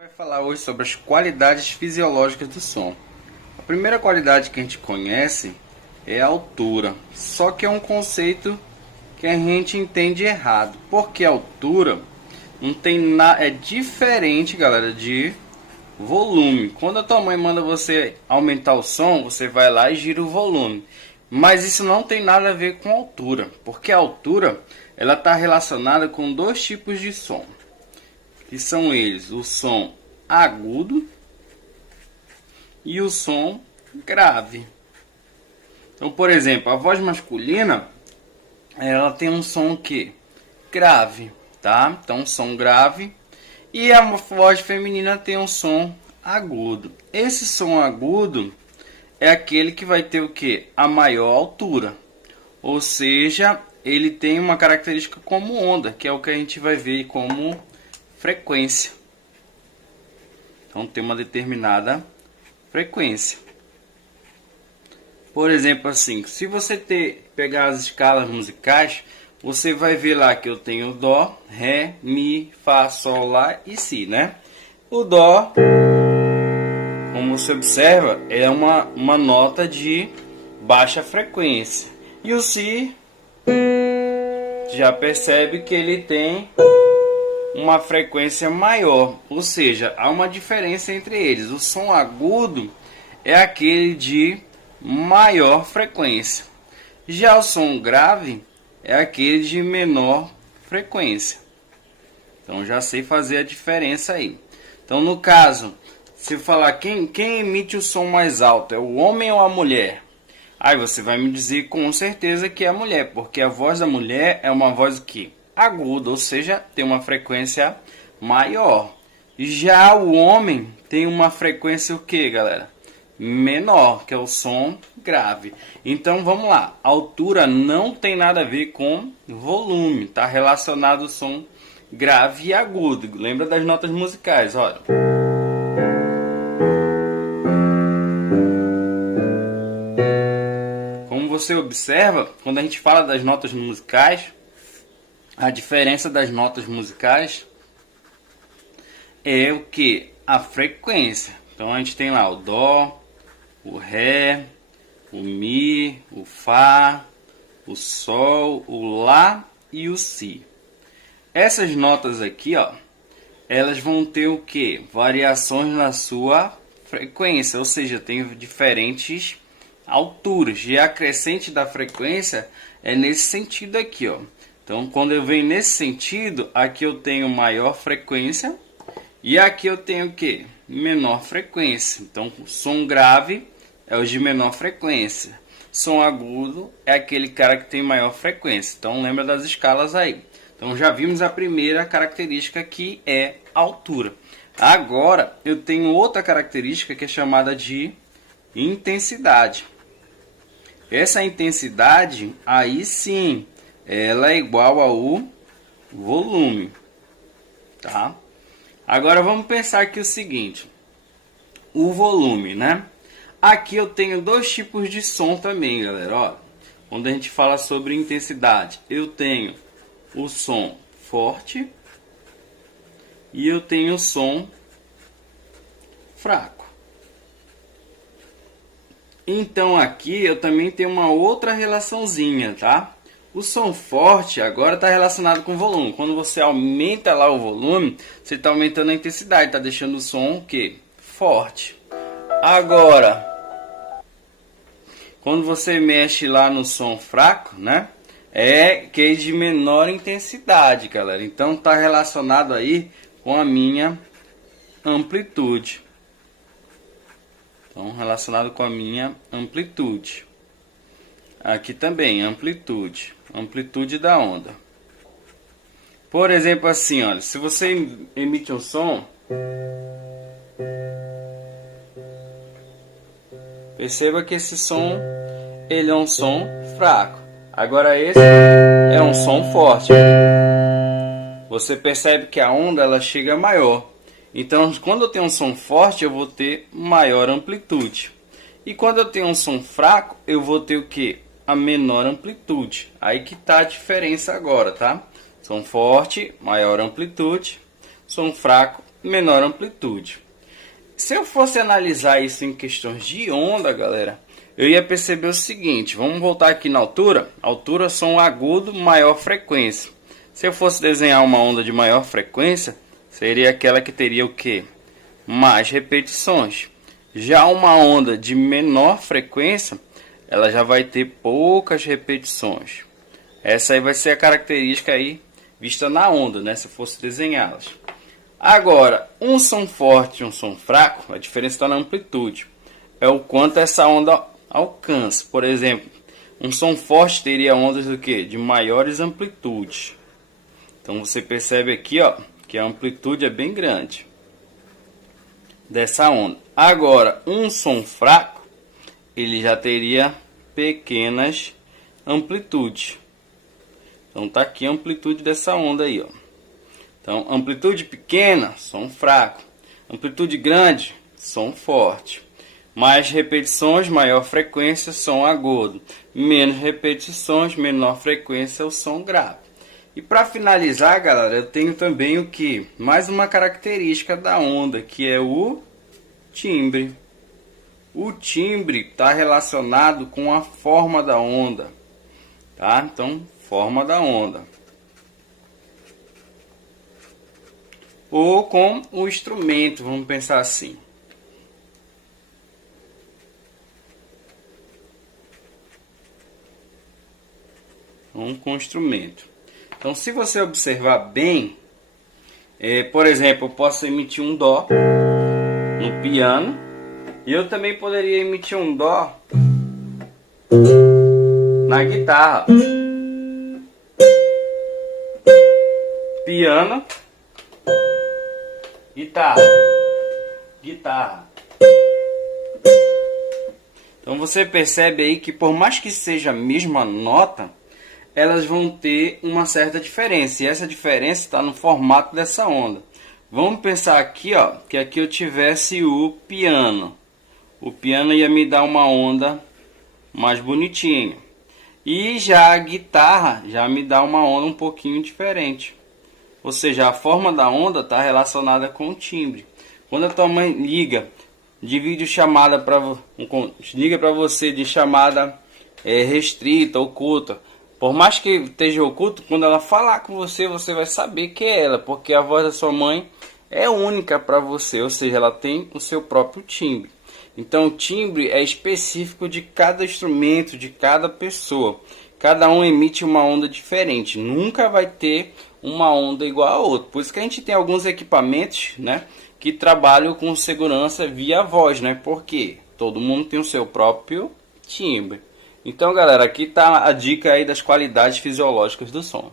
Vai falar hoje sobre as qualidades fisiológicas do som. A primeira qualidade que a gente conhece é a altura, só que é um conceito que a gente entende errado, porque a altura não tem nada, é diferente, galera, de volume. Quando a tua mãe manda você aumentar o som, você vai lá e gira o volume, mas isso não tem nada a ver com altura, porque a altura ela está relacionada com dois tipos de som, que são eles: o som agudo e o som grave. Então, por exemplo, a voz masculina ela tem um som que grave, tá? Então, som grave. E a voz feminina tem um som agudo. Esse som agudo é aquele que vai ter o que? A maior altura. Ou seja, ele tem uma característica como onda, que é o que a gente vai ver como frequência. Então tem uma determinada frequência. Por exemplo, assim, se você pegar as escalas musicais, você vai ver lá que eu tenho Dó, Ré, Mi, Fá, Sol, Lá e Si, né? O Dó, como você observa, é uma nota de baixa frequência. E o Si, já percebe que ele tem uma frequência maior, ou seja, há uma diferença entre eles. O som agudo é aquele de maior frequência, já o som grave é aquele de menor frequência. Então já sei fazer a diferença aí. Então no caso, se eu falar quem emite o som mais alto, é o homem ou a mulher? Aí você vai me dizer com certeza que é a mulher, porque a voz da mulher é uma voz que aguda, ou seja, tem uma frequência maior. Já o homem tem uma frequência o que, galera? Menor, que é o som grave. Então vamos lá, a altura não tem nada a ver com volume, está relacionado ao som grave e agudo. Lembra das notas musicais, olha. Como você observa, quando a gente fala das notas musicais, a diferença das notas musicais é o que? A frequência. Então a gente tem lá o Dó, o Ré, o Mi, o Fá, o Sol, o Lá e o Si. Essas notas aqui, ó, elas vão ter o que? Variações na sua frequência, ou seja, tem diferentes alturas. E a crescente da frequência é nesse sentido aqui, ó. Então, quando eu venho nesse sentido, aqui eu tenho maior frequência e aqui eu tenho o que? Menor frequência. Então, som grave é o de menor frequência. Som agudo é aquele cara que tem maior frequência. Então, lembra das escalas aí. Então, já vimos a primeira característica, que é altura. Agora, eu tenho outra característica que é chamada de intensidade. Essa intensidade, aí sim, ela é igual ao volume, tá? Agora vamos pensar aqui o seguinte, o volume, né? Aqui eu tenho dois tipos de som também, galera, ó. Quando a gente fala sobre intensidade, eu tenho o som forte e eu tenho o som fraco. Então aqui eu também tenho uma outra relaçãozinha, tá? O som forte agora está relacionado com o volume. Quando você aumenta lá o volume, você está aumentando a intensidade, está deixando o som o quê? Forte. Agora, quando você mexe lá no som fraco, né? É que é de menor intensidade, galera. Então está relacionado aí com a minha amplitude. Então, relacionado com a minha amplitude. Aqui também, amplitude. Amplitude da onda. Por exemplo, assim, olha, se você emite um som, perceba que esse som, ele é um som fraco. Agora esse é um som forte. Você percebe que a onda ela chega maior. Então, quando eu tenho um som forte, eu vou ter maior amplitude. E quando eu tenho um som fraco, eu vou ter o que? A menor amplitude. Aí que tá a diferença agora, tá? Som forte, maior amplitude. Som fraco, menor amplitude. Se eu fosse analisar isso em questões de onda, galera, eu ia perceber o seguinte. Vamos voltar aqui na altura. Altura, som agudo, maior frequência. Se eu fosse desenhar uma onda de maior frequência, seria aquela que teria o quê? Mais repetições. Já uma onda de menor frequência, ela já vai ter poucas repetições. Essa aí vai ser a característica aí vista na onda, né? Se eu fosse desenhá-las. Agora, um som forte e um som fraco, a diferença está na amplitude. É o quanto essa onda alcança. Por exemplo, um som forte teria ondas do quê? De maiores amplitudes. Então você percebe aqui, ó, que a amplitude é bem grande dessa onda. Agora, um som fraco, ele já teria pequenas amplitudes. Então tá aqui a amplitude dessa onda aí, ó. Então, amplitude pequena, som fraco. Amplitude grande, som forte. Mais repetições, maior frequência, som agudo. Menos repetições, menor frequência, o som grave. E para finalizar, galera, eu tenho também o que? Mais uma característica da onda, que é o timbre. O timbre está relacionado com a forma da onda, tá? Então, forma da onda. Ou com o instrumento, vamos pensar assim. Vamos com o instrumento. Então, se você observar bem, por exemplo, eu posso emitir um dó no piano. E eu também poderia emitir um dó na guitarra. Piano, guitarra, guitarra. Então você percebe aí que por mais que seja a mesma nota, elas vão ter uma certa diferença. E essa diferença está no formato dessa onda. Vamos pensar aqui, ó, que aqui eu tivesse o piano. O piano ia me dar uma onda mais bonitinha. E já a guitarra já me dá uma onda um pouquinho diferente. Ou seja, a forma da onda está relacionada com o timbre. Quando a tua mãe liga de videochamada liga para você de chamada restrita, oculta. Por mais que esteja oculto, quando ela falar com você, você vai saber que é ela, porque a voz da sua mãe é única para você, ou seja, ela tem o seu próprio timbre. Então, o timbre é específico de cada instrumento, de cada pessoa. Cada um emite uma onda diferente, nunca vai ter uma onda igual a outra. Por isso que a gente tem alguns equipamentos, né, que trabalham com segurança via voz, né? Porque todo mundo tem o seu próprio timbre. Então, galera, aqui está a dica aí das qualidades fisiológicas do som.